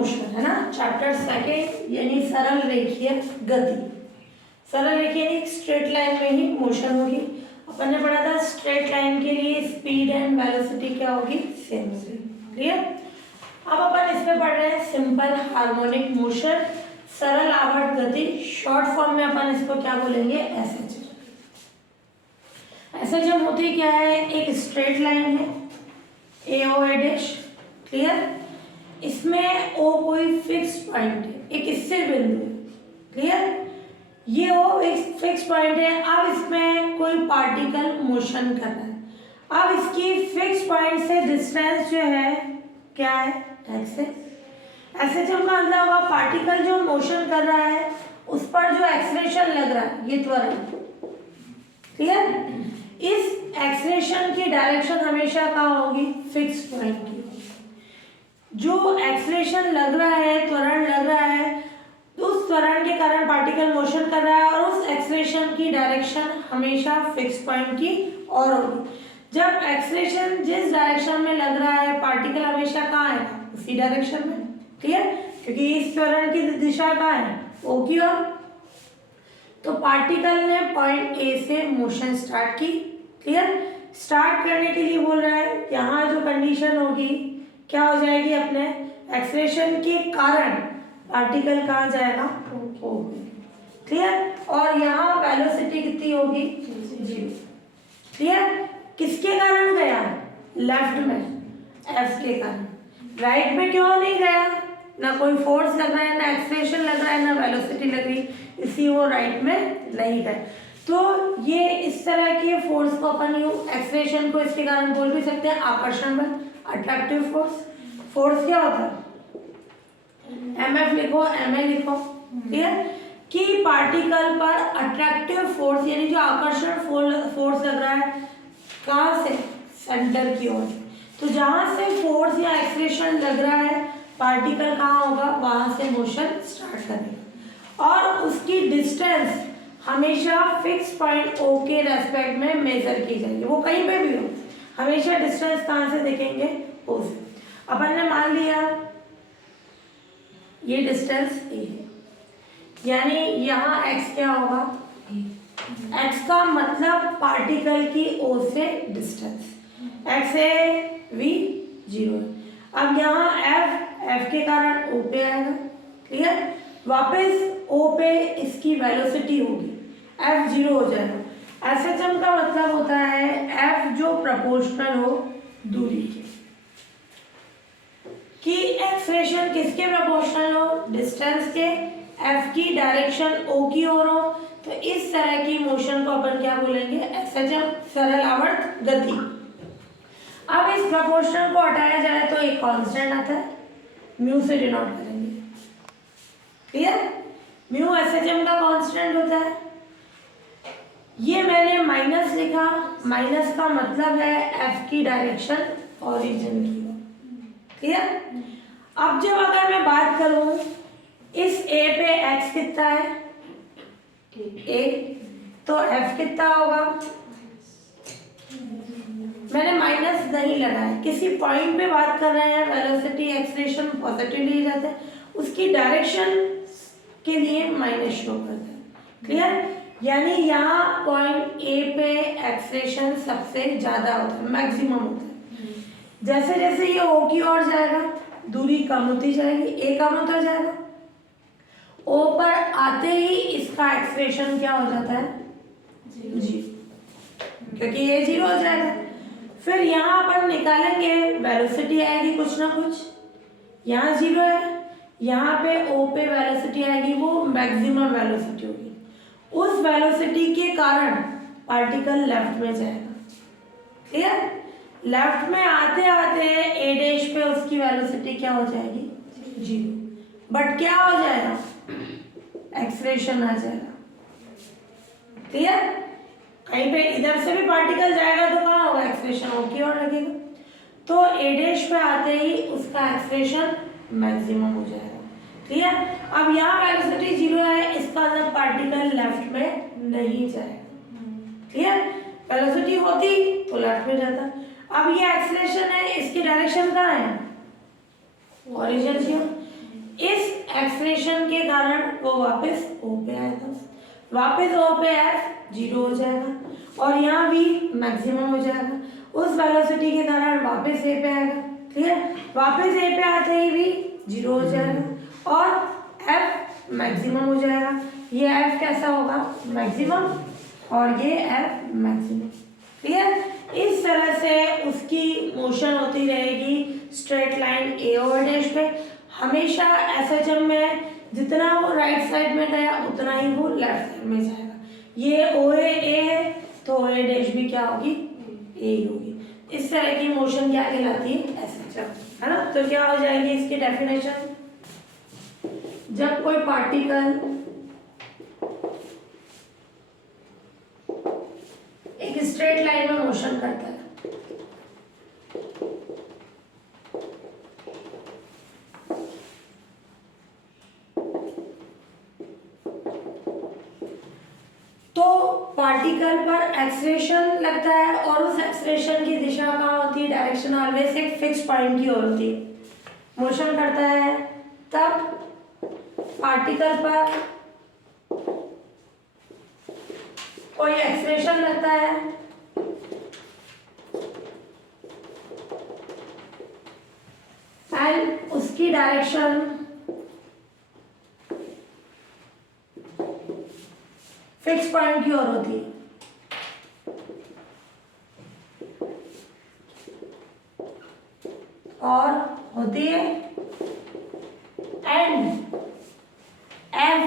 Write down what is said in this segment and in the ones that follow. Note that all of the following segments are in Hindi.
मोशन है ना, चैप्टर सेकेंड, यानी सरल रेखीय गति। सरल रेखीय यानी स्ट्रेट लाइन में ही मोशन होगी। अपन ने पढ़ा था स्ट्रेट लाइन के लिए स्पीड एंड वेलोसिटी क्या होगी, सेम होगी। क्लियर। अब अपन इसमें पढ़ रहे हैं सिंपल हार्मोनिक मोशन, सरल आवर्त गति। शॉर्ट फॉर्म में अपन इसको क्या बोलेंगे, एसएचएम। एसएचएम होती क्या है, एक स्ट्रेट लाइन है AO डैश। क्लियर। इसमें O कोई फिक्स पॉइंट है, एक स्थिर बिंदु है। क्लियर। ये O एक फिक्स पॉइंट है। अब इसमें कोई पार्टिकल मोशन कर रहा है। अब इसकी फिक्स पॉइंट से डिस्टेंस जो है क्या है, x है। एसएचएम का मतलब होगा पार्टिकल जो मोशन कर रहा है उस पर जो एक्सलेशन लग रहा है, ये त्वरण। क्लियर। इस एक्सलेशन की डायरेक्शन हमेशा कहाँ होगी, फिक्स पॉइंट की। जो एक्सलेशन लग रहा है, त्वरण लग रहा है, तो उस त्वरण के कारण पार्टिकल मोशन कर रहा है और उस एक्सलेशन की डायरेक्शन हमेशा फिक्स पॉइंट की और होगी। जब एक्सलेशन जिस डायरेक्शन में लग रहा है पार्टिकल हमेशा कहाँ है, उसी डायरेक्शन में। क्लियर। क्योंकि इस त्वरण की दिशा कहाँ है, O की ओर। तो पार्टिकल ने पॉइंट A से मोशन स्टार्ट की। क्लियर। स्टार्ट करने के लिए बोल रहा है, यहाँ जो कंडीशन होगी क्या हो जाएगी, अपने एक्सलेशन के कारण पार्टिकल कहाँ जाएगा, O। क्लियर। और यहाँ वेलोसिटी कितनी होगी, 0। क्लियर। किसके कारण गया, लेफ्ट में, F के कारण। राइट में क्यों नहीं गया, ना कोई फोर्स लग रहा है, ना एक्सलेशन लग रहा है, ना वेलोसिटी लग रही, इसी वो राइट में नहीं गए। तो ये इस तरह के फोर्स को अपन एक्सलेशन को इसके कारण बोल भी सकते हैं आकर्षण बल, अट्रैक्टिव फोर्स। फोर्स क्या होता है, MF लिखो, MA लिखो। क्लियर। कि पार्टिकल पर अट्रैक्टिव फोर्स यानी जो आकर्षण फोर्स लग रहा है, कहाँ से, सेंटर की ओर। तो जहां से फोर्स या एक्सलेशन लग रहा है पार्टिकल कहाँ होगा, वहां से मोशन स्टार्ट करेगा और उसकी डिस्टेंस हमेशा फिक्स पॉइंट O के रेस्पेक्ट में मेजर की जाएगी। वो कहीं पे भी हो, हमेशा डिस्टेंस कहाँ से देखेंगे, O से। अपन ने मान लिया ये डिस्टेंस A है, यानी यहाँ x क्या होगा, x का मतलब पार्टिकल की O से डिस्टेंस, x है v 0 है। अब यहाँ f के कारण O पे आएगा। क्लियर। वापस O पे इसकी वेलोसिटी होगी, f 0 हो जाएगा। एसएचएम का मतलब होता है f जो प्रोपोर्शनल हो दूरी के, कि एक्सलेशन किसके प्रोपोर्शनल हो, डिस्टेंस के। f की डायरेक्शन O की ओर हो, तो इस तरह की मोशन को अपन क्या बोलेंगे, एसएचएम, सरल आवर्त गति। अब इस प्रोपोर्शनल को हटाया जाए तो एक कांस्टेंट आता है, म्यू से डिनोट करेंगे। क्लियर। म्यू एसएचएम का कांस्टेंट होता है। ये मैंने माइनस लिखा, माइनस का मतलब है f की डायरेक्शन ओरिजिन की। क्लियर। अब जब अगर मैं बात करूं इस A पे x कितना है, A, तो f कितना होगा, मैंने माइनस नहीं लगाया, किसी पॉइंट पे बात कर रहे हैं, वेलोसिटी एक्सलेशन पॉजिटिव लिए जाते हैं, उसकी डायरेक्शन के लिए माइनस शो करता है। क्लियर। यानी यहाँ पॉइंट A पे एक्सलेशन सबसे ज्यादा होता है, मैक्सिमम होता है। जैसे जैसे ये O की ओर जाएगा दूरी कम होती जाएगी, A कम होता जाएगा। O पर आते ही इसका एक्सलेशन क्या हो जाता है, 0, क्योंकि ये 0 हो जाएगा। फिर यहाँ पर निकालेंगे, वेलोसिटी आएगी कुछ ना कुछ, यहाँ 0 है, यहाँ पे O पे वेलोसिटी आएगी, वो मैक्सिमम वेलोसिटी होगी। उस वेलोसिटी के कारण पार्टिकल लेफ्ट में जाएगा। क्लियर। लेफ्ट में आते आते A डैश पे उसकी वेलोसिटी क्या हो जाएगी, 0, बट क्या हो जाएगा, एक्सलेशन आ जाएगा। क्लियर। कहीं पे इधर से भी पार्टिकल जाएगा तो कहाँ होगा, एक्सलेशन O की ओर लगेगा। तो A डैश पे आते ही उसका एक्सलेशन मैक्सिमम हो जाएगा। क्लियर। अब यहाँ वेलोसिटी 0 है, इसका मतलब पार्टिकल लेफ्ट में नहीं जाएगा। क्लियर। वेलोसिटी होती तो लेफ्ट में जाता। अब ये एक्सलेशन है, इसकी डायरेक्शन कहाँ है, ओरिजिन की ओर। एक्सलेशन के कारण वो वापस ओ पे आएगा, वापस ओ पे एफ 0 हो जाएगा और यहाँ भी मैक्सिमम हो जाएगा। उस वेलोसिटी के कारण वापस ए पे आएगा, क्लियर। वापस ए पे आते ही भी 0 हो जाएगा और एफ मैक्सिमम हो जाएगा। ये एफ कैसा होगा, मैक्सिमम, और ये एफ मैक्सिमम, क्लियर। इस तरह से उसकी मोशन होती रहेगी स्ट्रेट लाइन ए ओवर डैश पे। हमेशा एसएचएम में जितना वो राइट साइड में गया उतना ही वो लेफ्ट साइड में जाएगा। ये ओ ए है तो ओ ए डैश भी क्या होगी, ए ही होगी। इस तरह की मोशन क्या कहलाती है, एसएचएम, है ना। तो क्या हो जाएगी इसकी डेफिनेशन, जब कोई पार्टिकल एक स्ट्रेट लाइन में मोशन करता है तो पार्टिकल पर एक्सलेशन लगता है और उस एक्सलेशन की दिशा कहाँ होती है, डायरेक्शन ऑलवेज एक फिक्स पॉइंट की ओर होती है। मोशन करता है तब पार्टिकल पर कोई एक्सलेशन लगता है एंड उसकी डायरेक्शन फिक्स पॉइंट की ओर होती है। और होती है एंड एफ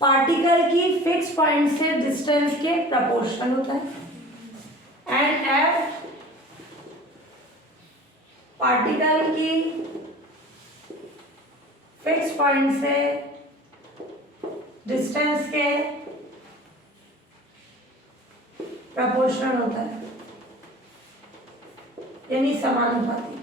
पार्टिकल की फिक्स पॉइंट से डिस्टेंस के प्रोपोर्शनल होता है एंड एफ पार्टिकल की फिक्स पॉइंट से डिस्टेंस के प्रोपोर्शनल होता है, यानी समानुपाती।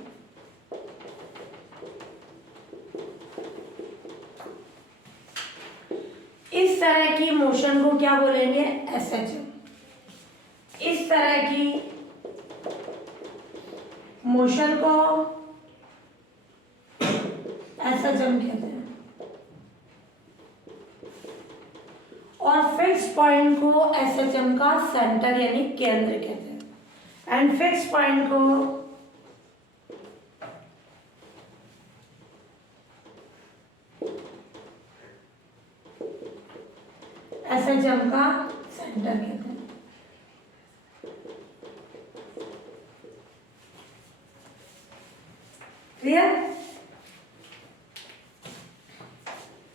इस तरह की मोशन को क्या बोलेंगे, एसएचएम। इस तरह की मोशन को एसएचएम कहते हैं और फिक्स पॉइंट को एसएचएम का सेंटर यानी केंद्र कहते हैं एंड फिक्स पॉइंट को एसएचएम का सेंटर कहते हैं। क्लियर।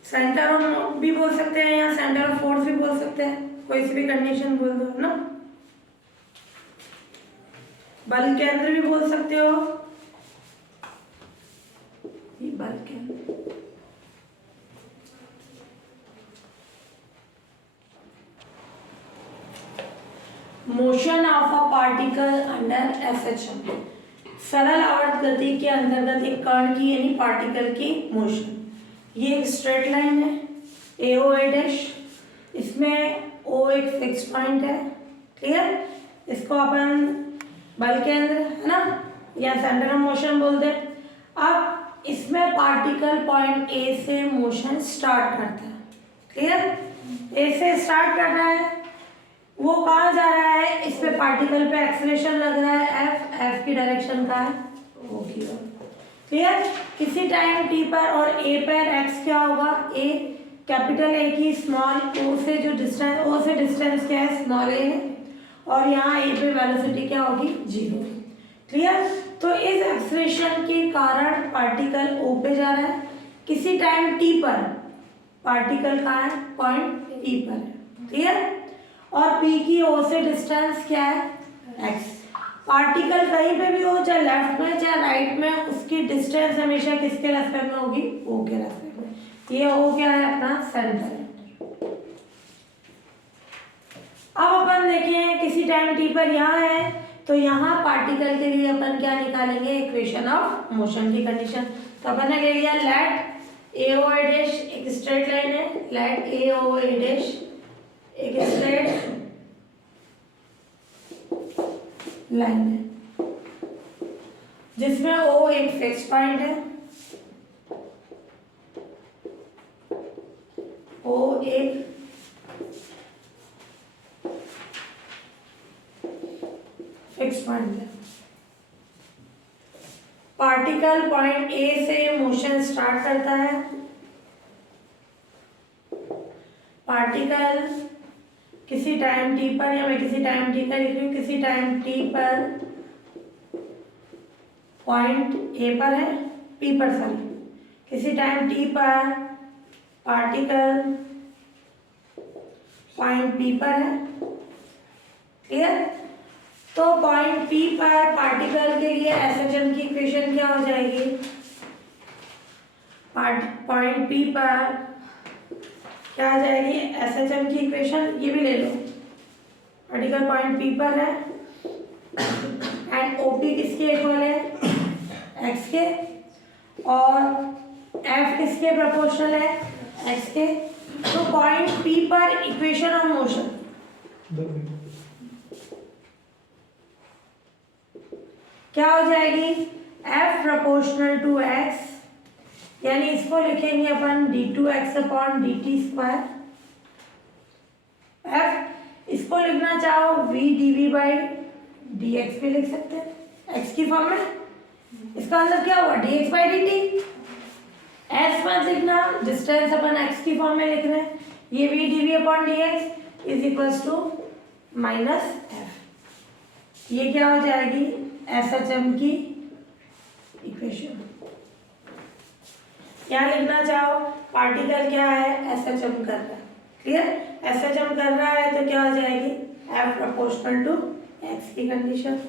सेंटर ऑफ भी बोल सकते हैं या सेंटर ऑफ फोर्स भी बोल सकते हैं, कोई सी भी कंडीशन बोल दो ना। बल केंद्र भी बोल सकते हो, ये बल केंद्र। Motion of a particle under SHM, सरल आवर्त गति के अंतर्गत एक कण की यानी पार्टिकल की मोशन। ये एक स्ट्रेट लाइन है ए ओ ए डैश, इसमें ओ एक फिक्स पॉइंट है, क्लियर। इसको अपन बल केंद्र है ना या सेंटर ऑफ मोशन बोलते हैं। अब इसमें पार्टिकल पॉइंट ए से मोशन स्टार्ट करता है, क्लियर। ए से स्टार्ट कर रहा है, वो कहाँ जा रहा है, इस पे पार्टिकल पे एक्सेलरेशन लग रहा है एफ, एफ की डायरेक्शन का है ओ की ओर, क्लियर। किसी टाइम टी पर और ए पर एक्स क्या होगा, ए कैपिटल ए की स्मॉल ओ से जो डिस्टेंस, ओ से डिस्टेंस क्या है, स्मॉल ए है और यहाँ ए पे वेलोसिटी क्या होगी, 0, क्लियर। तो इस एक्सेलरेशन के कारण पार्टिकल ओ पे जा रहा है। किसी टाइम टी पर पार्टिकल कहाँ है, पॉइंट पी पर है, क्लियर। और पी की ओ से डिस्टेंस क्या है, एक्स। पार्टिकल कहीं पे भी हो, चाहे लेफ्ट में चाहे राइट में, उसकी डिस्टेंस हमेशा किसके रेस्पेक्ट में होगी, ओ के रेस्पेक्ट में। ये ओ क्या है, अपना सेंटर है। अब अपन देखें किसी टाइम टी पर यहाँ है तो यहाँ पार्टिकल के लिए अपन क्या निकालेंगे, इक्वेशन ऑफ मोशन की कंडीशन। तो अपन ने ले लिया लेट ए ओ ए डैश, एक स्ट्रेट लाइन है, लेट ए ओ ए डैश एक स्ट्रेट लाइन है जिसमें ओ एक फिक्स पॉइंट है ओ एक फिक्स पॉइंट है। पार्टिकल पॉइंट ए से मोशन स्टार्ट करता है। पार्टिकल किसी टाइम टी पर, या मैं किसी टाइम टी का लिख रही हूँ, किसी टाइम टी पर पॉइंट ए पर है, पी पर सॉरी, किसी टाइम टी पर पार्टिकल पॉइंट पी पर है। क्लियर? तो पॉइंट पी पर पार्टिकल के लिए एसएचएम की इक्वेशन क्या हो जाएगी? पॉइंट पी पर क्या आ जाएगी एसएचएम की इक्वेशन? ये भी ले लो, पार्टिकल पॉइंट पी पर है एंड ओपी किसके इक्वल है? एक्स के, और एफ किसके प्रोपोर्शनल है? एक्स के। तो पॉइंट पी पर इक्वेशन ऑफ मोशन क्या हो जाएगी? एफ प्रोपोर्शनल टू एक्स, यानी इसको लिखेंगे अपन d2x upon dt square. F इसको लिखना चाहो v dv बाई dx भी लिख सकते हैं x की फॉर्म में। इसका मतलब क्या हुआ? dx by dt। s मत लिखना, डिस्टेंस अपन x की फॉर्म में लिख रहे हैं। ये v dv upon dx is equals to minus f। ये क्या हो जाएगी? SHM की इक्वेशन। क्या लिखना चाहो? पार्टिकल क्या है? SHM कर रहा है। क्लियर? SHM कर रहा है तो क्या हो जाएगी? F प्रोपोर्शनल टू x की कंडीशन।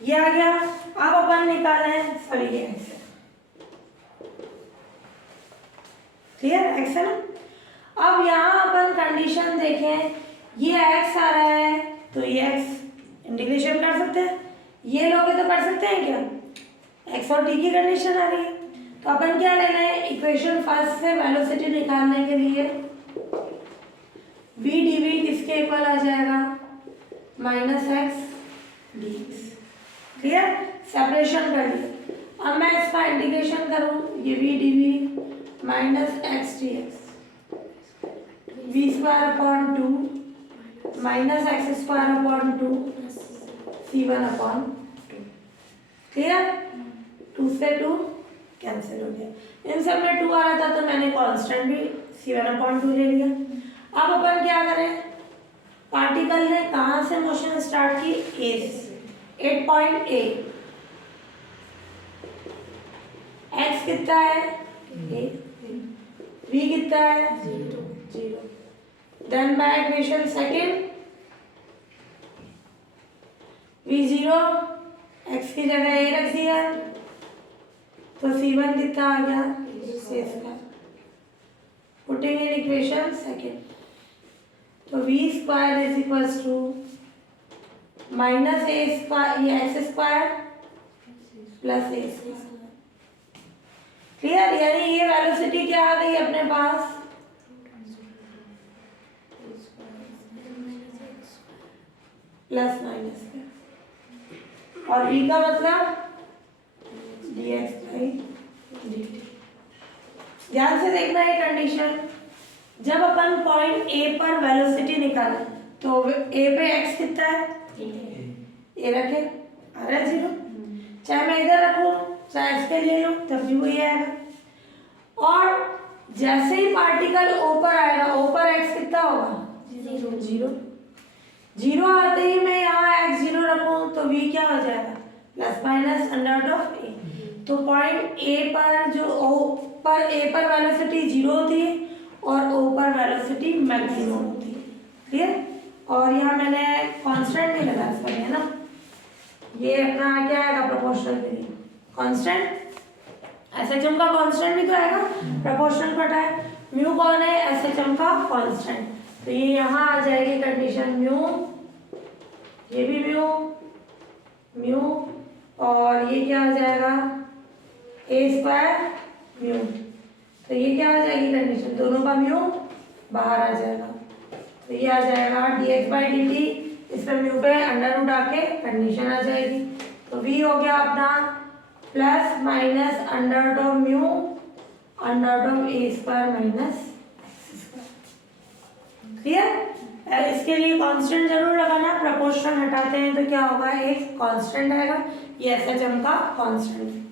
ये आ गया। अब अपन निकाले हैं, सॉरी ये x है। क्लियर? x है ना। अब यहाँ अपन कंडीशन देखें, ये x आ रहा है तो ये x इंटीग्रेशन कर सकते हैं, ये लोगे तो कर सकते हैं क्या? x और t की कंडीशन आ रही है तो अपन क्या लेना है? इक्वेशन फर्स्ट से वेलोसिटी निकालने के लिए v dv किसके इक्वल आ जाएगा? Minus x d x. Clear? Separation कर लिया। अब मैं इसका इंटीग्रेशन करूं, ये v dv minus x d x, v square upon two minus x square upon two c1 upon two. Clear? 2 से 2 कैंसिल हो गया। इन सब में 2 आ रहा था तो मैंने कांस्टेंट भी c1 अपॉन 2 ले लिया। अब अपन क्या करें? पार्टिकल ने कहाँ से मोशन स्टार्ट की? ए से, 8 पॉइंट ए। एक्स कितना है? ए। वी कितना है? 0। Then by equation second, v 0, x की जगह ए रख दिया तो c1 कितना आ गया? a square. Putting in equation second, तो v square is equals to minus a square, ये x square plus a square. Clear? यानी ये वेलोसिटी क्या आ गई अपने पास? प्लस माइनस का, और v का मतलब dx बाई dt। ध्यान से देखना है कंडीशन, जब अपन पॉइंट ए पर वेलोसिटी निकाले तो ए पे x कितना है? ए रखे, आ रहा है 0। चाहे मैं इधर रखूं चाहे इस पे ले लो तब भी वही आएगा। और जैसे ही पार्टिकल ओ पर आएगा, ओ पर x कितना होगा? 0। 0 आते ही मैं यहाँ x0 रखूं तो v क्या हो जाएगा? Plus minus under root of A. तो पॉइंट ए पर जो ओ पर, ए पर वेलोसिटी 0 होती है और ओ पर वेलोसिटी मैक्सिमम होती है। क्लियर? और यहाँ मैंने कांस्टेंट नहीं लगा इसका, है ना, ये अपना क्या आएगा? प्रोपोर्शनल के लिए कांस्टेंट। एसएचएम का कांस्टेंट भी तो आएगा, प्रोपोर्शनल पता है। म्यू कौन है? एसएचएम का कांस्टेंट। तो ये यहाँ आ जाएगी कंडीशन म्यू, ये भी म्यू, म्यू, और ये क्या आ जाएगा? ए स्क्वायर म्यू। तो ये क्या आ जाएगी कंडीशन? दोनों का म्यू बाहर आ जाएगा तो ये आ जाएगा dx बाई dt, इस पर म्यू पे अंडर रूट आके कंडीशन आ जाएगी। तो v हो गया अपना plus minus under root of mu under root of a square minus x square. Clear. इसके लिए कांस्टेंट जरूर लगाना, प्रपोर्शन हटाते हैं तो क्या होगा, एक कांस्टेंट आएगा, ये SHM का कांस्टेंट है।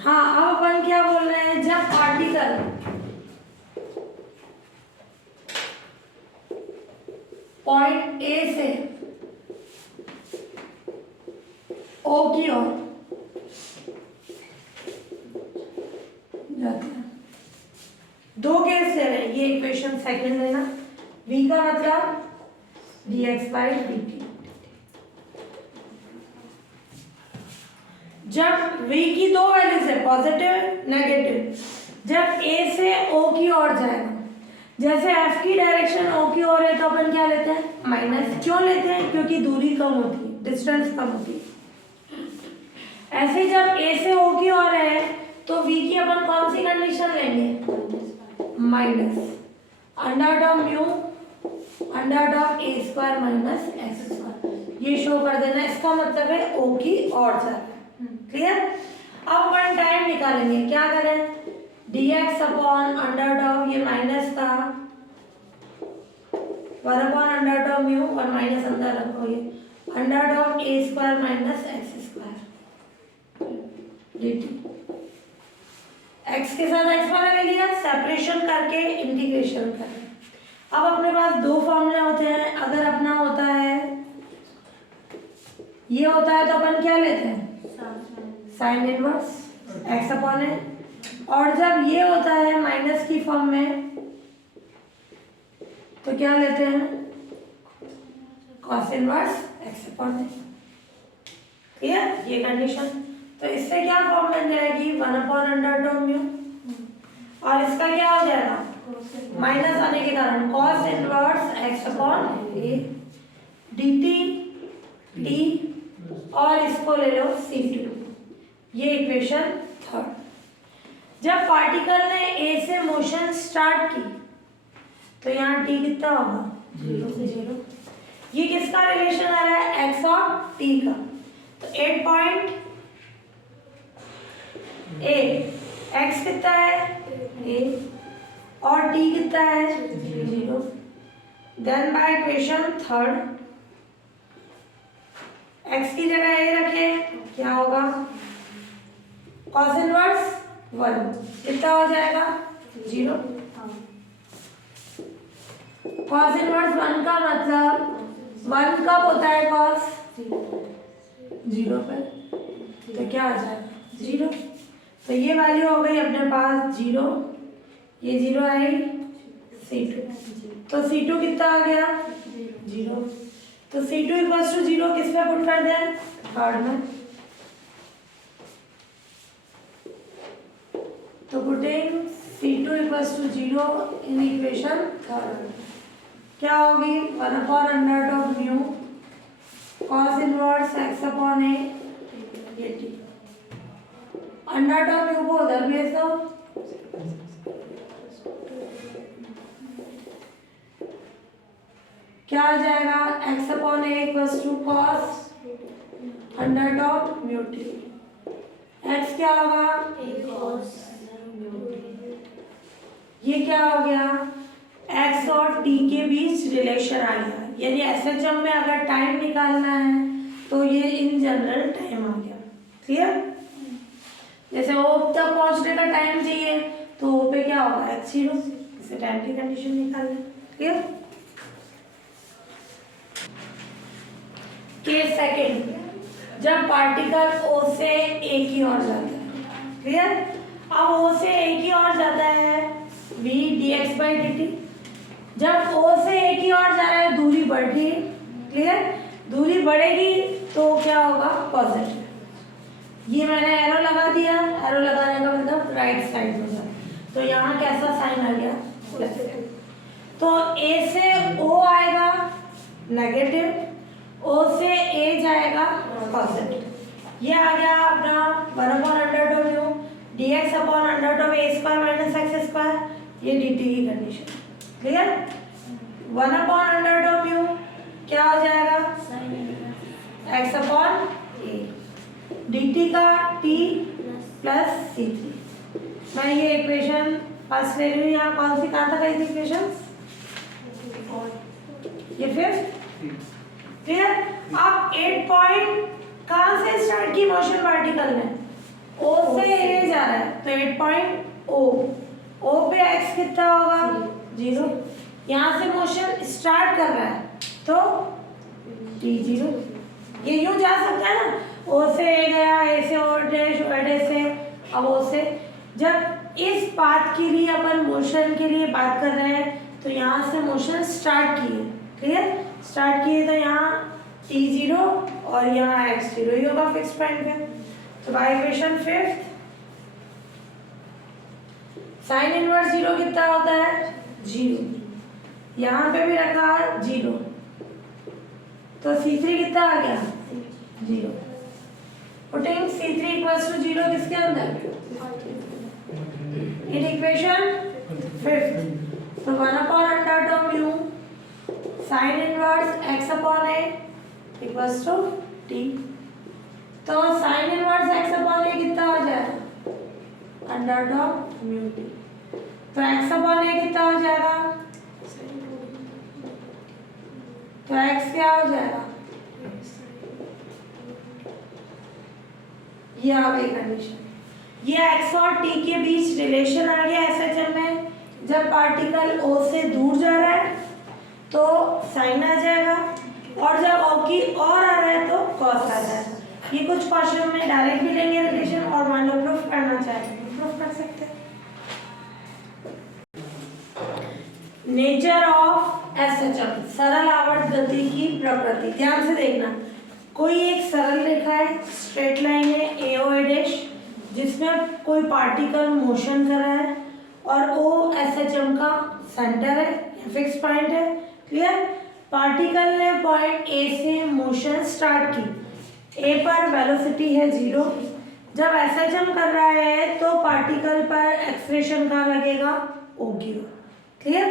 हाँ, अब अपन क्या बोल रहे हैं, जब पार्टिकल पॉइंट ए से ओ की ओर जाते हैं, दो केस ले रहे हैं, ये इक्वेशन सेकंड लेना, v का मतलब dx/dt। जब v की दो वैल्यूज है, पॉजिटिव नेगेटिव, जब a से o की ओर जाएगा, जैसे f की डायरेक्शन o की ओर है तो अपन क्या लेते हैं, माइनस। क्यों लेते हैं, क्योंकि दूरी कम होती है, डिस्टेंस कम होती है। ऐसे जब a से o की ओर है तो v की अपन कौन सी कंडीशन लेंगे, minus under of mu under of a square minus x square, ये शो कर देना, इसका मतलब है o की ओर जा रहा है। क्लियर। अब अपन टाइम निकालेंगे, क्या करें, dx अपॉन अंडर ऑफ ये माइनस का 1 अपॉन अंडर ऑफ म्यू और माइनस अंदर रखो, ये under of a square minus x square dt। x के साथ x वाला ले लिया, सेपरेशन करके इंटीग्रेशन करें। अब अपने पास दो फॉर्मूले होते हैं, अगर अपना होता है ये होता है तो अपन क्या लेते हैं, साइन इनवर्स x अपॉन है, और जब ये होता है माइनस की फॉर्म में तो क्या लेते हैं, कॉस इनवर्स x अपॉन है। क्लियर, ये कंडीशन। तो इससे क्या फॉर्म बन जाएगी, 1 अपॉन अंडर ऑफ म्यू, और इसका क्या हो जाएगा, माइनस आने के कारण cos inverse x upon a dt t, और इसको ले लो c2, ये इक्वेशन थर्ड। जब पार्टिकल ने a से मोशन स्टार्ट की तो यहाँ t कितना होगा, 0 से 0। ये किसका रिलेशन आ रहा है, x और t का। तो 8 पॉइंट a, x कितना है a और t कितना है 0। Then by equation third x की जगह a रखे, क्या होगा, कॉस इनवर्स 1 कितना हो जाएगा 0। कॉस इनवर्स 1 का मतलब 1 कब होता है कॉस, 0 पर, तो क्या आ जाएगा 0। तो ये वैल्यू हो गई अपने पास 0, ये 0 आई c2, तो c2 कितना आ गया 0। तो c2 इक्वल्स टू 0 किस में पुट कर दें, थर्ड में। तो putting c2 equals to 0 in equation third, क्या होगी, 1 upon under of mu cos inverse x upon a, ये t, अंडर ऑफ म्यू को उधर भेज दो, क्या आ जाएगा, x upon a equals to cos under of mu t, x क्या होगा, ये क्या हो गया, x और t के बीच रिलेशन आ गया। यानी SHM में अगर टाइम निकालना है तो ये इन जनरल टाइम आ गया। क्लियर। जैसे O तक पहुंचने का टाइम चाहिए तो O पे क्या होगा, x0, इसे टाइम की कंडीशन निकालना। क्लियर। केस सेकंड, जब पार्टिकल O से A की ओर जाता है। क्लियर। अब O से A की ओर जाता है v dx/dt, जब O से A की ओर जा रहा है दूरी बढ़ रही है। क्लियर। दूरी बढ़ेगी तो क्या होगा, पॉजिटिव। ये मैंने एरो लगा दिया, एरो लगाने का मतलब राइट साइड में जाए, तो यहाँ कैसा साइन आ गया, प्लस। तो A से O आएगा नेगेटिव, O से A जाएगा पॉजिटिव। ये आ गया अपना 1 upon under of mu dx upon under of a square minus x square, ये dt की condition. Clear. 1 upon x/a, dt का t प्लस c3। मैं ये इक्वेशन फर्स्ट ले रही हूँ। यहाँ कौन सी कहाँ तक आई थी इक्वेशन? ये फिफ्थ। क्लियर? अब 8 पॉइंट कहाँ से स्टार्ट की मोशन पार्टिकल ने? O से A जा रहा है, तो 8 पॉइंट O पे x कितना होगा? 0। यहाँ से मोशन स्टार्ट कर रहा है तो t0। ये यूं जा सकता है ना, O से A गया, A से O डैश, O डैश से अब O से। जब इस पाथ के लिए अपन मोशन के लिए बात कर रहे हैं तो यहाँ से मोशन स्टार्ट किए। क्लियर? स्टार्ट किए तो यहाँ t0 और यहाँ x0 ही होगा फिक्स पॉइंट पे। तो by equation fifth sine inverse 0 कितना होता है? 0। यहाँ पे भी रखा 0 तो c3 कितना आ गया? 0। पुटिंग c3 इक्वल्स टू 0 किसके अंदर? In equation fifth. तो 1/√μ sine inverse x upon a equals to t। तो sine inverse x upon a कितना हो जाएगा? √μt। तो x अपॉन a कितना हो जाएगा? तो x क्या हो जाएगा? ये आ गई कंडीशन। ये x और t के बीच रिलेशन आ गया SHM में। जब पार्टिकल O से दूर जा रहा है तो साइन आ जाएगा और जब O की और आ रहा है तो कॉस आ जाएगा। ये कुछ क्वेश्चन में डायरेक्ट भी लेंगे रिलेशन और मान लो प्रूफ करना चाहेंगे प्रूफ कर सकते हैं। नेचर ऑफ SHM, सरल आवर्त गति की प्रकृति। ध्यान से देखना, कोई एक सरल रेखा है, स्ट्रेट लाइन है AOA डैश, जिसमें कोई पार्टिकल मोशन कर रहा है और O SHM का सेंटर है, फिक्स पॉइंट है। क्लियर? पार्टिकल ने पॉइंट A से मोशन स्टार्ट की। A पर वेलोसिटी है 0। जब SHM कर रहा है तो पार्टिकल पर एक्सलेशन कहाँ लगेगा? O की ओर। क्लियर?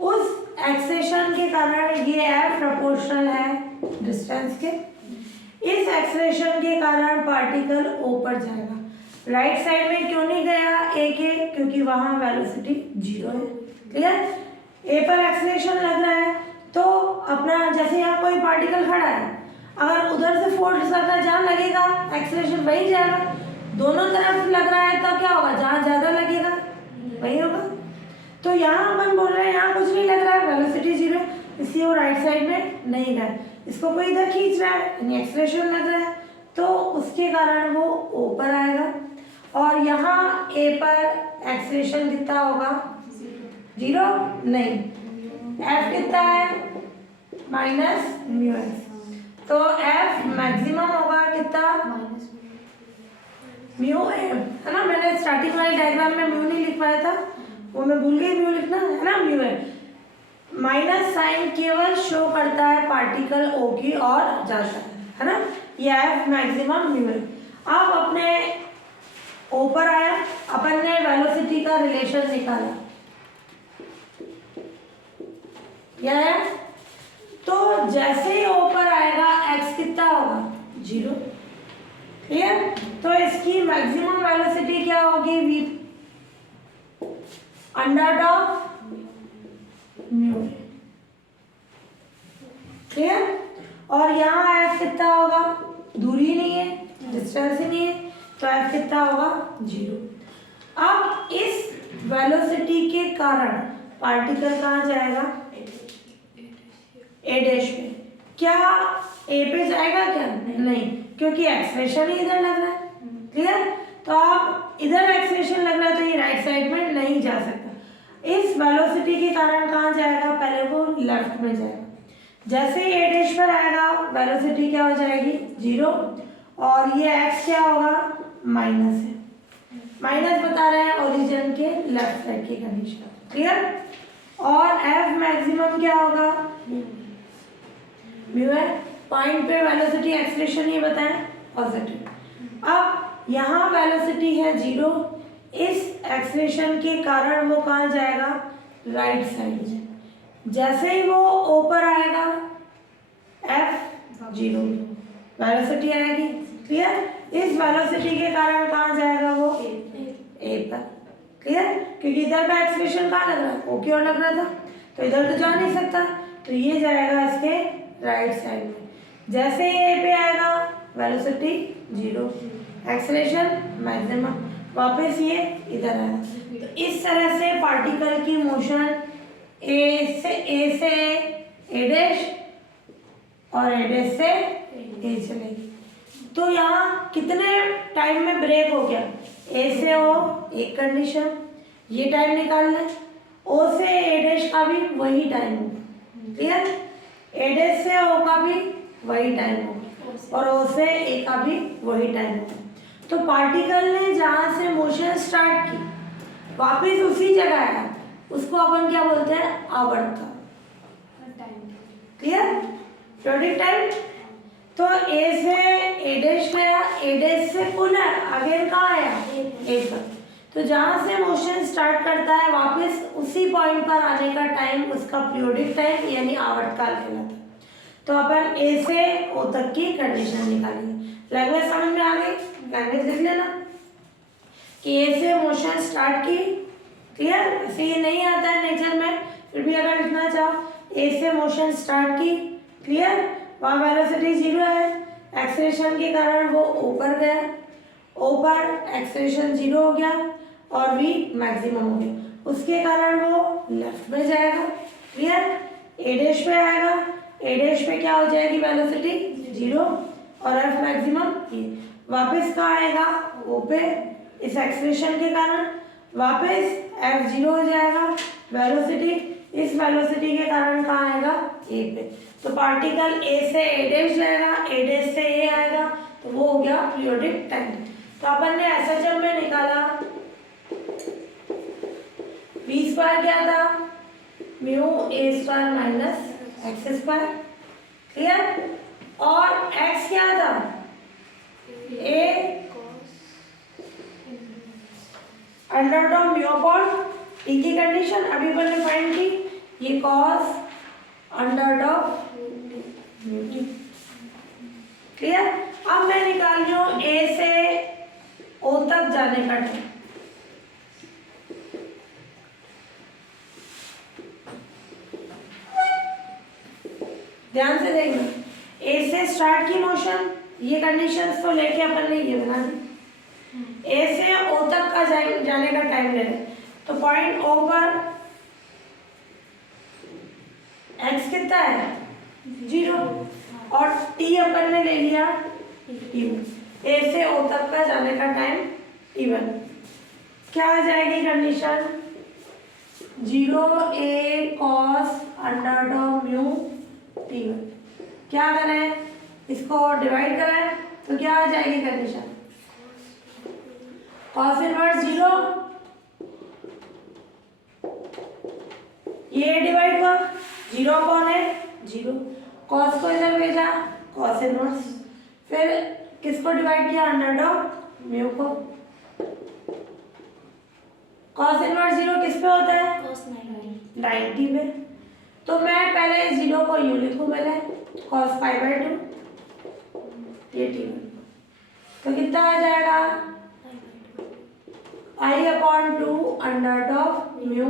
उस एक्सेशन के कारण ये F प्रोपोर्शनल है डिस्टेंस के। इस एक्सेलेशन के कारण पार्टिकल O पर जाएगा। राइट साइड में क्यों नहीं गया A के? क्योंकि वहाँ वेलोसिटी 0 है। क्लियर? A पर एक्सेलेशन लग रहा है तो अपना जैसे यहाँ कोई पार्टिकल खड़ा है, अगर उधर से फोर्स ज़्यादा जहाँ लगेगा एक्सेलेरेशन वही जाएगा। दोनों तरफ लग रहा है तो क्या होगा? जहाँ ज़्यादा लगेगा वही होगा। तो यहाँ अपन बोल रहे हैं यहाँ कुछ नहीं लग रहा है, वेलोसिटी 0, इसलिए वो राइट साइड में नहीं गया। इसको कोई इधर खींच रहा है यानी एक्सेलेरेशन लग रहा है तो उसके कारण वो ऊपर आएगा और यहाँ A पर एक्सेलेरेशन कितना होगा? 0 नहीं, F कितना है? -μx। तो F मैक्सिमम होगा कितना? μm, है ना। मैंने स्टार्टिंग वाले डायग्राम में म्यू नहीं लिख पाया था, वो मैं भूल गई म्यू लिखना, है ना। म्यू है माइनस साइन केवल शो करता है पार्टिकल O की ओर जाता है ना। ये F मैक्सिमम म्यू है। अब अपने O पर आया, अपन ने वेलोसिटी का रिलेशन निकाला, क्या है? तो जैसे ही O पर आएगा x कितना होगा? 0। क्लियर? तो इसकी मैक्सिमम वेलोसिटी क्या होगी? v √μ। क्लियर? और यहाँ f कितना होगा? दूरी नहीं है, डिस्टेंस ही नहीं है, तो f कितना होगा? 0। अब इस वेलोसिटी के कारण पार्टिकल कहाँ जाएगा? A डैश पे। क्या A पे जाएगा? क्या नहीं, क्योंकि एक्सेलेरेशन ही इधर लग रहा है। क्लियर? तो आप इधर एक्सेलेरेशन लग रहा है तो ये राइट साइड में नहीं जा सकता। इस वेलोसिटी के कारण कहाँ जाएगा? पहले वो लेफ्ट में जाएगा। जैसे ही A डैश पर आएगा वेलोसिटी क्या हो जाएगी? 0 और ये x क्या होगा? माइनस है। माइनस बता रहे हैं ओरिजिन के लेफ्ट साइड की कंडीशन। क्लियर? और F मैक्सिमम क्या होगा? म्यू है। पॉइंट पे वेलोसिटी एक्सेलेरेशन ये बताएं पॉजिटिव। अब यहाँ वेलोसिटी है 0, इस एक्सेलेरेशन के कारण वो कहाँ जाएगा? राइट साइड में। जैसे ही वो ऊपर आएगा F 0। वेलोसिटी आएगी। क्लियर? इस वेलोसिटी के कारण कहाँ जाएगा वो? ए पर। क्लियर? क्योंकि इधर का एक्सप्रेशन कहाँ लग रहा है? ओ की ओर लग रहा था, तो इधर तो जा नहीं सकता, तो ये जाएगा इसके राइट साइड में। जैसे ही ए पे आएगा वेलोसिटी 0, एक्सेलरेशन मैक्सिमम, वापस ये इधर आएगा। तो इस तरह से पार्टिकल की मोशन ए से ए डैश और ए डैश से ए चलेगी। तो यहाँ कितने टाइम में ब्रेक हो गया? ए से ओ एक कंडीशन, ये टाइम निकाल लें। ओ से ए डैश का भी वही टाइम होगा। क्लियर? ए डैश से ओ का भी वही टाइम होगा और ओ से ए का भी वही टाइम होगा। तो पार्टिकल ने जहाँ से मोशन स्टार्ट की वापस उसी जगह आया, उसको अपन क्या बोलते हैं? आवर्तकाल। क्लियर? Periodic time. तो ए से ए डैश गया, ए डैश से पुनः अगेन कहाँ आया? ए पर। तो जहाँ से मोशन स्टार्ट करता है वापस उसी पॉइंट पर आने का टाइम उसका पीरियोडिक टाइम यानी आवर्तकाल कहलाता है। तो अपन ए से ओ तक की कंडीशन निकालेंगे। लैंग्वेज समझ में आ गई? लैंग्वेज लिख लेना कि ए से मोशन स्टार्ट की। क्लियर? ऐसे ये नहीं आता है नेचर में, फिर भी अगर लिखना चाहो, ए से मोशन स्टार्ट की। क्लियर? वहाँ वेलोसिटी 0 है, एक्सेलरेशन के कारण वो ऊपर गया, ऊपर एक्सेलरेशन 0 हो गया और v मैक्सिमम हो गया, उसके कारण वो लेफ्ट में जाएगा। क्लियर? ए डैश पे आएगा, ए डैश पे क्या हो जाएगी? वेलोसिटी 0 और f मैक्सिमम ये वापस कहाँ आएगा? ओ पे, इस एक्सेलरेशन के कारण वापस f 0 हो जाएगा, वेलोसिटी इस वेलोसिटी के कारण कहाँ आएगा? ए पे। तो पार्टिकल ए से ए डैश जाएगा, ए डैश से ए आएगा, तो वो हो गया पीरियोडिक टाइम। तो अपन ने एसएचएम में निकाला v स्क्वायर क्या था? Mu A square minus x square. Clear? और x क्या था? ए अंडर डॉम म्यू अपॉन टी की कंडीशन अभी अपन ने फाइंड की, ये कॉस अंडर डॉम म्यू टी। क्लियर? अब मैं निकाल रही हूँ ए से ओ तक जाने का टाइम। ध्यान से देखना, ए से स्टार्ट की मोशन, ये कंडीशंस तो लेके अपन ने ये बना दी। ए से ओ तक का जाने का टाइम ले लें, तो पॉइंट ओ पर एक्स कितना है? 0 और टी अपन ने ले लिया t1। ए से ओ तक का जाने का टाइम t1। क्या आ जाएगी कंडीशन? 0 ए कॉस अंडर डॉम म्यू t1। क्या करें? इसको डिवाइड करें तो क्या आ जाएगी कंडीशन? कॉस इनवर्स 0, ये डिवाइड हुआ 0 कौन है? 0। कॉस को इधर भेजा, कॉस इनवर्स, फिर किसको डिवाइड किया? अंडर डॉम म्यू को। कॉस इनवर्स 0 किस पे होता है? cos 90 पे। तो मैं पहले 0 को यूं लिखूं, पहले cos π/2 ये t1। तो कितना आ जाएगा? i/2 अंडर डॉम म्यू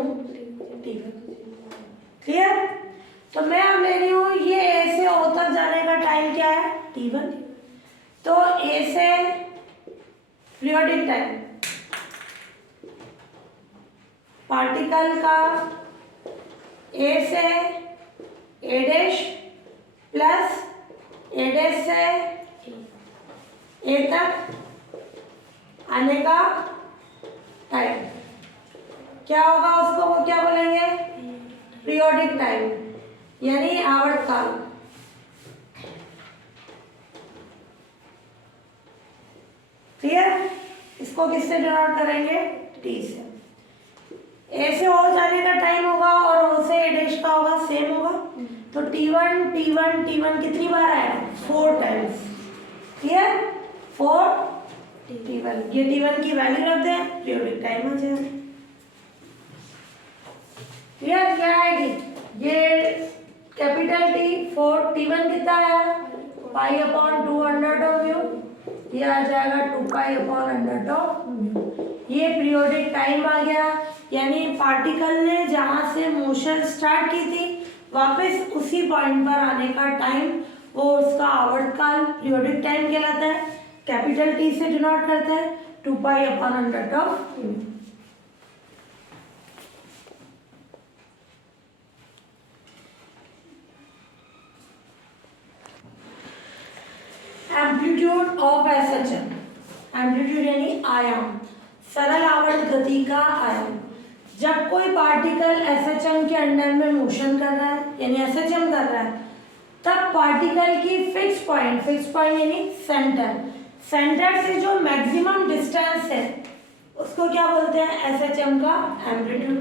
t1। क्लियर? तो मैं अब ले रही हूँ ये ए से ओ तक जाने का टाइम क्या है? t1। तो ए से पीरियोडिक टाइम पार्टिकल का ए से ए डैश प्लस ए डैश से ए तक आने का टाइम क्या होगा? उसको वो क्या बोलेंगे? पीरियोडिक टाइम यानी आवर्तकाल। क्लियर? इसको किससे डिनोट करेंगे? टी से। ए से ओ जाने का टाइम होगा और ओ से ए डैश का होगा, सेम होगा। तो t1 t1 t1 कितनी बार आएगा? 4 टाइम्स। क्लियर? 4 t1, ये t1 की वैल्यू रख दें, पीरियोडिक टाइम आ जाएगा। क्लियर? क्या आएगी? ये कैपिटल T 4 t1 कितना आया? पाई अपॉन 2/(म्यू), ये आ जाएगा 2π/(म्यू). ये पीरियोडिक टाइम आ गया, यानी पार्टिकल ने जहाँ से मोशन स्टार्ट की थी वापस उसी पॉइंट पर आने का टाइम, वो उसका आवर्तकाल पीरियोडिक टाइम कहलाता है। कैपिटल टी से डिनोट करता है 2π/(म्यू). एम्पलीट्यूड ऑफ एसएचएम, एम्पलीट्यूड यानी आयाम, सरल आवर्त गति का आयाम। जब कोई पार्टिकल एसएचएम के अंडर में मोशन कर रहा है यानी एसएचएम कर रहा है, तब पार्टिकल की फिक्स पॉइंट यानी सेंटर से जो मैक्सिमम डिस्टेंस है उसको क्या बोलते हैं? एसएचएम का एम्पलीट्यूड।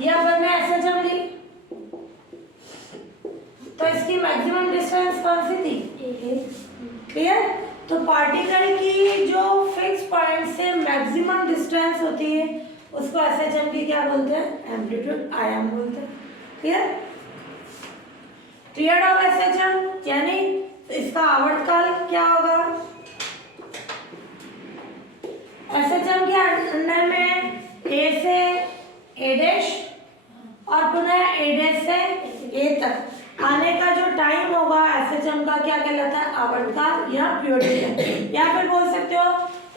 ये अपन ने एसएचएम ली तो इसकी मैक्सिमम डिस्टेंस कौन सी थी? क्लियर? तो पार्टिकल की जो फिक्स पॉइंट से मैक्सिमम डिस्टेंस होती है उसको एसएचएम की क्या बोलते हैं? एम्पलीट्यूड, आयाम बोलते हैं। क्लियर? पीरियड ऑफ एसएचएम यानी इसका आवर्तकाल क्या होगा? एसएचएम के अंडर में ए से ए डैश और पुनः ए डैश से ए तक आने का जो टाइम होगा एसएचएम का क्या कहलाता है? आवर्तकाल या पीरियोडिक टाइम। या फिर बोल सकते हो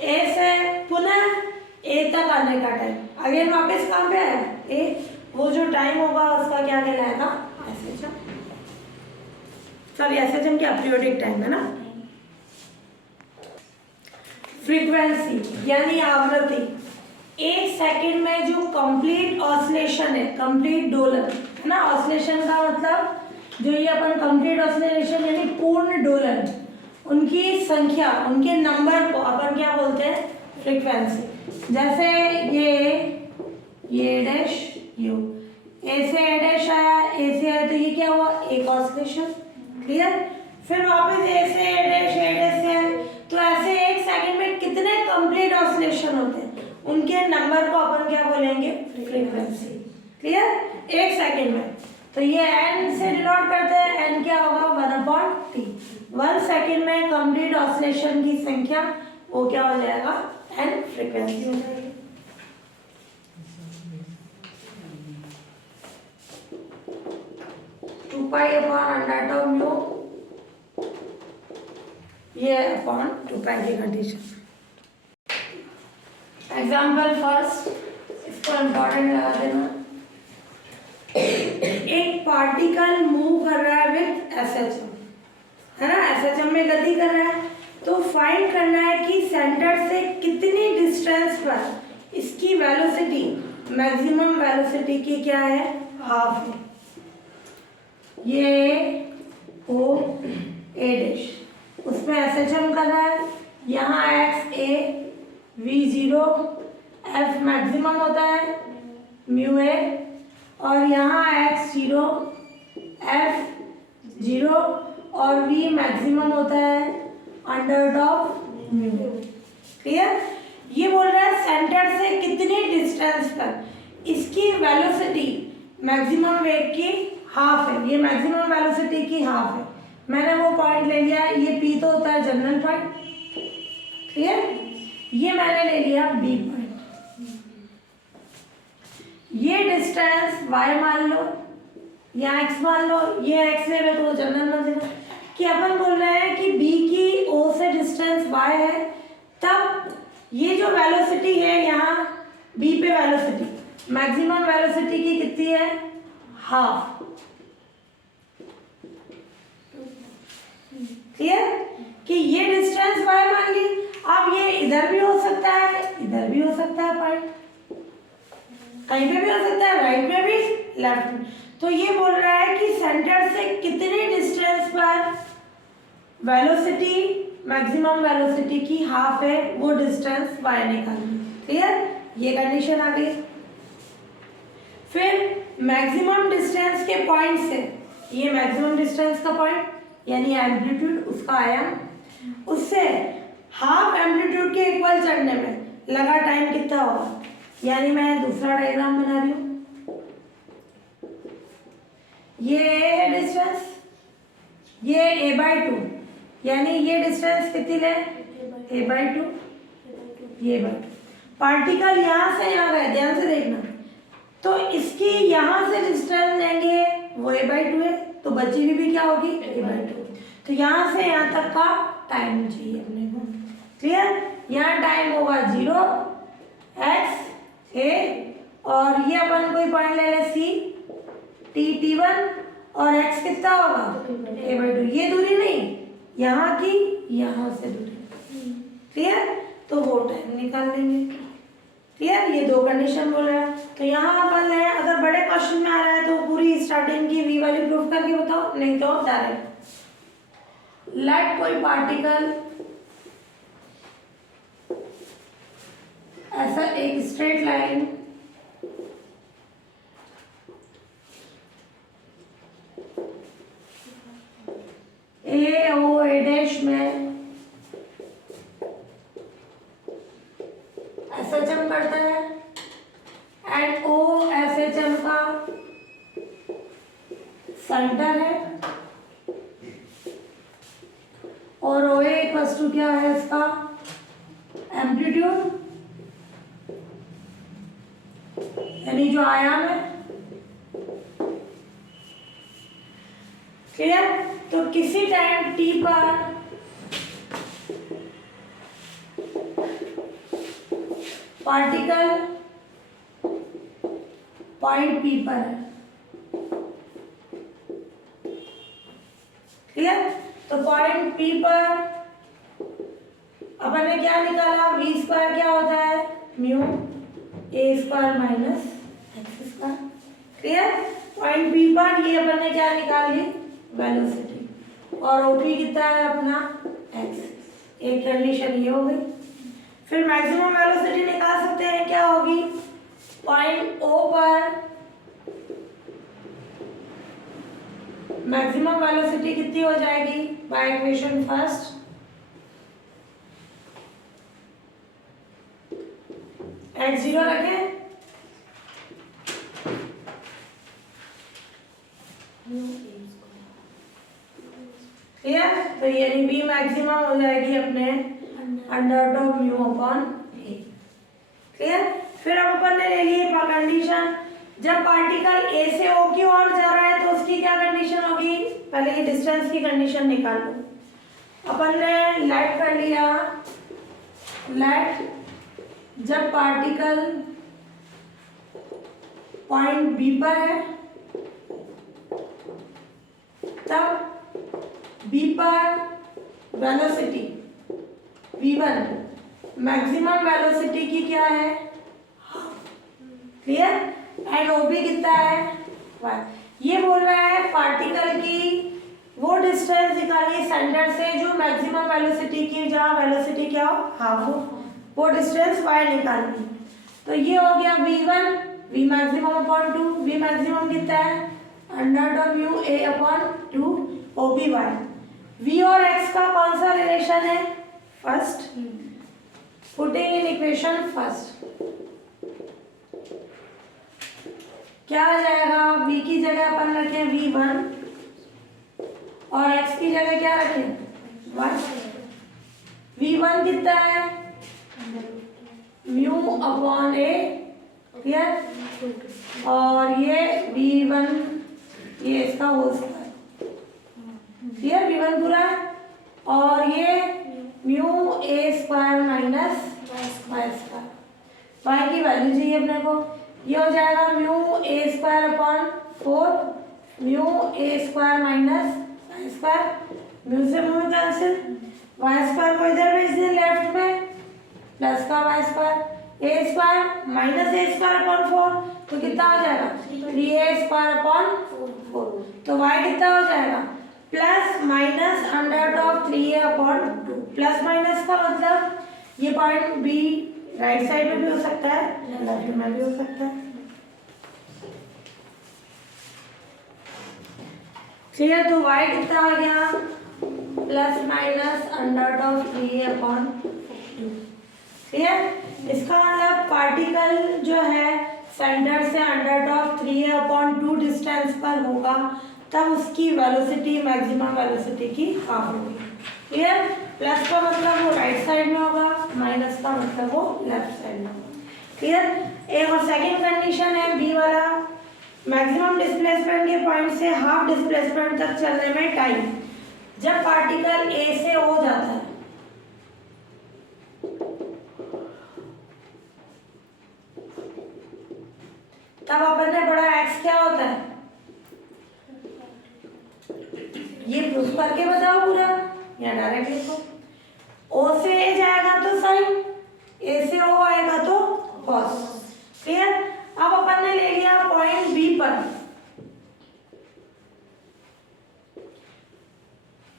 ए से पुनः ए तक आने का टाइम, अगेन वापस कहाँ पे है? ए, वो जो टाइम होगा उसका क्या कहलाएगा? एसएचएम। सॉरी, एसएचएम क्या? पीरियोडिक टाइम है ना। फ्रीक्वेंसी यानी आवृत्ति, एक सेकंड में जो कंप्लीट ऑसिलेशन है, कंप्लीट दोलन है ना। ऑसिलेशन का मतलब जो ये अपन कंप्लीट ऑसिलेशन यानी पूर्ण दोलन, उनकी संख्या, उनके नंबर को अपन क्या बोलते हैं? फ्रीक्वेंसी। जैसे ये डैश यू, ए से ए डैश आया, ए से आया तो ये क्या हुआ? एक ऑसिलेशन। क्लियर? फिर वापस ए से ए डैश से आया, तो ऐसे एक सेकंड में कितने कंप्लीट ऑसिलेशन होते हैं, उनके नंबर को अपन क्या बोलेंगे? फ्रीक्वेंसी। क्लियर? एक सेकंड में। तो ये एन से डिनोट करते हैं, एन क्या होगा? 1/t। 1 सेकंड में कंप्लीट ऑसिलेशन की संख्या वो क्या हो जाएगा? एन फ्रीक्वेंसी हो जाएगी। (2π/(म्यू), ये अपॉन 2π की कंडीशन। एग्जाम्पल फर्स्ट, इसको इम्पोर्टेंट लगा देना। एक पार्टिकल मूव कर रहा है विथ एसएचएम, है ना। एसएचएम में गति कर रहा है, तो फाइंड करना है कि सेंटर से कितनी डिस्टेंस पर इसकी वेलोसिटी, मैक्सिमम वेलोसिटी की क्या है? हाफ है। ये ओ ए डैश, उसमें एसएचएम कर रहा है। यहाँ एक्स ए v0 एफ मैक्सिमम होता है म्यू ए, और यहाँ x0 f0 और v मैक्सिमम होता है √ऑफ म्यू। क्लियर? ये बोल रहा है सेंटर से कितनी डिस्टेंस पर इसकी वेलोसिटी मैक्सिमम वेग की हाफ है। ये मैक्सिमम वेलोसिटी की हाफ है। मैंने वो पॉइंट ले लिया, ये p तो होता है जनरल पॉइंट। क्लियर? ये मैंने ले लिया b पॉइंट। ये डिस्टेंस y मान लो या x मान लो, ये x ले लो तो जनरल मान लेना कि अपन बोल रहे हैं कि b की o से डिस्टेंस y है, तब ये जो वेलोसिटी है यहाँ b पे वेलोसिटी, मैक्सिमम वेलोसिटी की कितनी है? हाफ। क्लियर? कि ये डिस्टेंस y मान ली। अब ये इधर भी हो सकता है, इधर भी हो सकता है, पॉइंट कहीं पे भी हो सकता है, राइट में भी, लेफ्ट में। तो ये बोल रहा है कि सेंटर से कितने डिस्टेंस पर वेलोसिटी, मैक्सिमम वेलोसिटी की हाफ है, वो डिस्टेंस y निकालनी। क्लियर? ये कंडीशन आ गई। फिर मैक्सिमम डिस्टेंस के पॉइंट से, ये मैक्सिमम डिस्टेंस का पॉइंट यानी एम्पलीट्यूड, उसका आयाम, उससे हाफ एम्पलीट्यूड के इक्वल चढ़ने में लगा टाइम कितना होगा। यानी मैं दूसरा डायग्राम बना रही हूँ। ये है डिस्टेंस, ये a/2, यानी ये डिस्टेंस कितनी ले, a/2, ये बात। पार्टिकल यहाँ से यहाँ गए, ध्यान से देखना, तो इसकी यहाँ से डिस्टेंस लेंगे वो a/2 है, तो बची हुई भी क्या होगी, a/2। तो यहाँ से यहाँ तक का टाइम चाहिए अपने को, क्लियर। यहाँ टाइम होगा 0 x a, और ये अपन कोई पॉइंट ले ले c t1, और x कितना होगा a/2। ये दूरी नहीं, यहाँ की यहाँ से दूरी, क्लियर। तो वो टाइम निकाल लेंगे, क्लियर। ये दो कंडीशन बोल रहा है। तो यहाँ अपन है, अगर बड़े क्वेश्चन में आ रहा है तो पूरी स्टार्टिंग की v वाली प्रूफ करके बताओ, नहीं तो डायरेक्ट लेट कोई पार्टिकल ऐसा एक स्ट्रेट लाइन a में SHM करता है, एंड O SHM का सेंटर है, और OA इक्वल्स टू क्या है इसका एम्पलीट्यूड, यानी जो आयाम है, क्लियर। तो किसी टाइम t पर पार्टिकल पॉइंट P पर है, क्लियर। तो पॉइंट P पर अपन ने क्या निकाला, v स्क्वायर क्या होता है mu a square minus x square, clear. Point P पर ये अपन ने क्या निकाल ली, वेलोसिटी, और OP कितना है अपना x, एक कंडीशन ये हो गई। फिर मैक्सिमम वेलोसिटी निकाल सकते हैं, क्या होगी, पॉइंट O पर मैक्सिमम वेलोसिटी कितनी हो जाएगी, बाय इक्वेशन फर्स्ट x0 रखें, क्लियर। तो यानी v मैक्सिमम हो जाएगी अपने under of mu upon a, clear. फिर अब अपन ने ले ली कंडीशन, जब पार्टिकल a से o की ओर जा रहा है तो उसकी क्या कंडीशन होगी, पहले ये डिस्टेंस की कंडीशन निकाल लो। अपन ने लेट कर लिया, लेट जब पार्टिकल पॉइंट B पर है, तब B पर वेलोसिटी v1 मैक्सिमम वेलोसिटी की क्या है, क्लियर, एंड OB कितना है 1। ये बोल रहा है पार्टिकल की वो डिस्टेंस निकालिए सेंटर से जो मैक्सिमम वेलोसिटी की, जहाँ वेलोसिटी क्या हो हाफ हो, वो डिस्टेंस y निकालनी। तो ये हो गया v1, v maximum upon 2, v maximum कितना है under of mu a upon 2 OB1। v और x का कौन सा रिलेशन है, first, putting in equation first, क्या आ जाएगा, v की जगह अपन रखें v1 और x की जगह क्या रखें 1। v1 कितना है म्यू अपॉन a, क्लियर, और ये v1 ये इसका होल स्क्वायर, क्लियर, v1 पूरा है, और ये mu a square minus y square, y की वैल्यू चाहिए अपने को, ये हो जाएगा mu a square upon 4 mu a square minus y square, mu से म्यू कैंसिल, y स्क्वायर को इधर भेज दें लेफ्ट में, प्लस का y square, a square minus a square upon 4, तो कितना हो जाएगा 3a स्क्वायर अपॉन 4। तो y कितना हो जाएगा plus minus under of 3a upon 2। Plus minus का मतलब ये पॉइंट b राइट साइड में भी हो सकता है, लेफ्ट में भी हो सकता है, क्लियर। तो y कितना आ गया plus minus under of 3a upon 2, clear. इसका मतलब पार्टिकल जो है सेंटर से under of 3a upon 2 distance पर होगा, तब उसकी वेलोसिटी मैक्सिमम वेलोसिटी की हाफ होगी, क्लियर। प्लस का मतलब वो राइट साइड में होगा, माइनस का मतलब वो लेफ्ट साइड में होगा। क्लियर। एक और सेकंड कंडीशन है बी वाला, मैक्सिमम डिस्प्लेसमेंट के पॉइंट से हाफ डिस्प्लेसमेंट तक चलने में टाइम। जब पार्टिकल ए से ओ जाता है तब अपन ने पढ़ा एक्स क्या होता है, ये प्रूफ करके बताओ पूरा या डायरेक्ट लिखो। ओ से ए जाएगा तो साइन, ए से ओ आएगा तो कॉस। क्लियर। अब अपन ने ले लिया पॉइंट बी पर,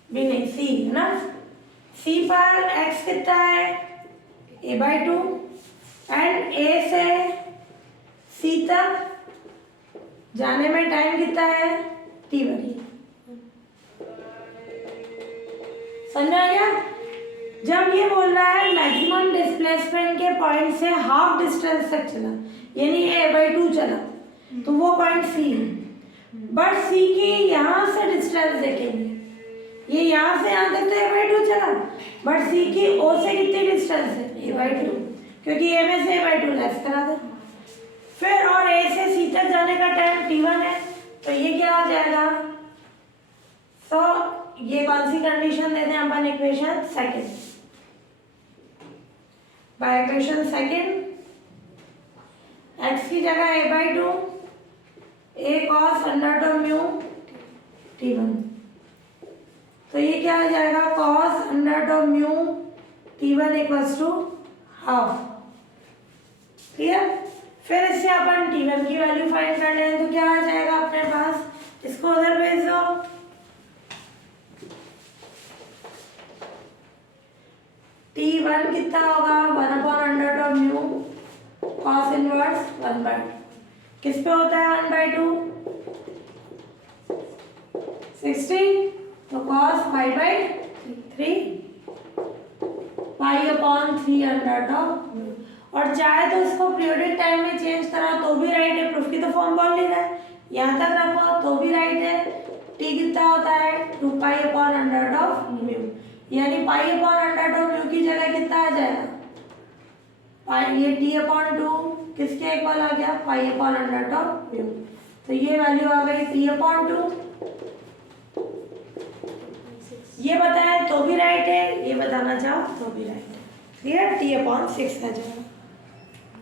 बी नहीं सी है ना, सी पर एक्स कितना है a/2 एंड ए से सी तक जाने में टाइम कितना है t1। समझ आ गया। जब ये बोल रहा है मैक्सिमम डिस्प्लेसमेंट के पॉइंट से हाफ डिस्टेंस तक चला, यानी a/2 चला, तो वो पॉइंट सी है। बट सी की यहाँ से डिस्टेंस देखेंगे, ये यहाँ से यहाँ तक तो a/2 चला, बट सी की ओ से कितनी डिस्टेंस है a/2, क्योंकि a में से a/2 लेस करा दे। फिर और ए से सी तक जाने का टाइम t1 है, तो ये क्या हो जाएगा। सो ये कौन सी कंडीशन देते हैं अपन, equation second. By equation second x की जगह a/2 a cos under mu t1, तो ये क्या हो जाएगा cos under mu t1 equals to half. Clear. फिर इससे अपन t1 की वैल्यू फाइंड कर लें, तो क्या आ जाएगा अपने पास, इसको उधर भेज दो। t1 कितना होगा 1/√म्यू cos इनवर्स 1/2, किस पे होता है 1/2 60, तो cos π/3 π/3 और चाहे तो इसको पीरियोडिक टाइम में चेंज करा तो भी राइट है, प्रूफ की तो फॉर्म बोल नहीं रहा है, यहाँ तक रखो तो भी राइट है। t कितना होता है 2π/√म्यू, यानी π/√म्यू की जगह कितना आ जाएगा ये t/2 किसके इक्वल आ गया π/√म्यू, तो ये वैल्यू आ गई t/2। ये बताया तो भी राइट है, ये बताना चाहो तो भी राइट है। क्लियर। t/6 आ जाएगा।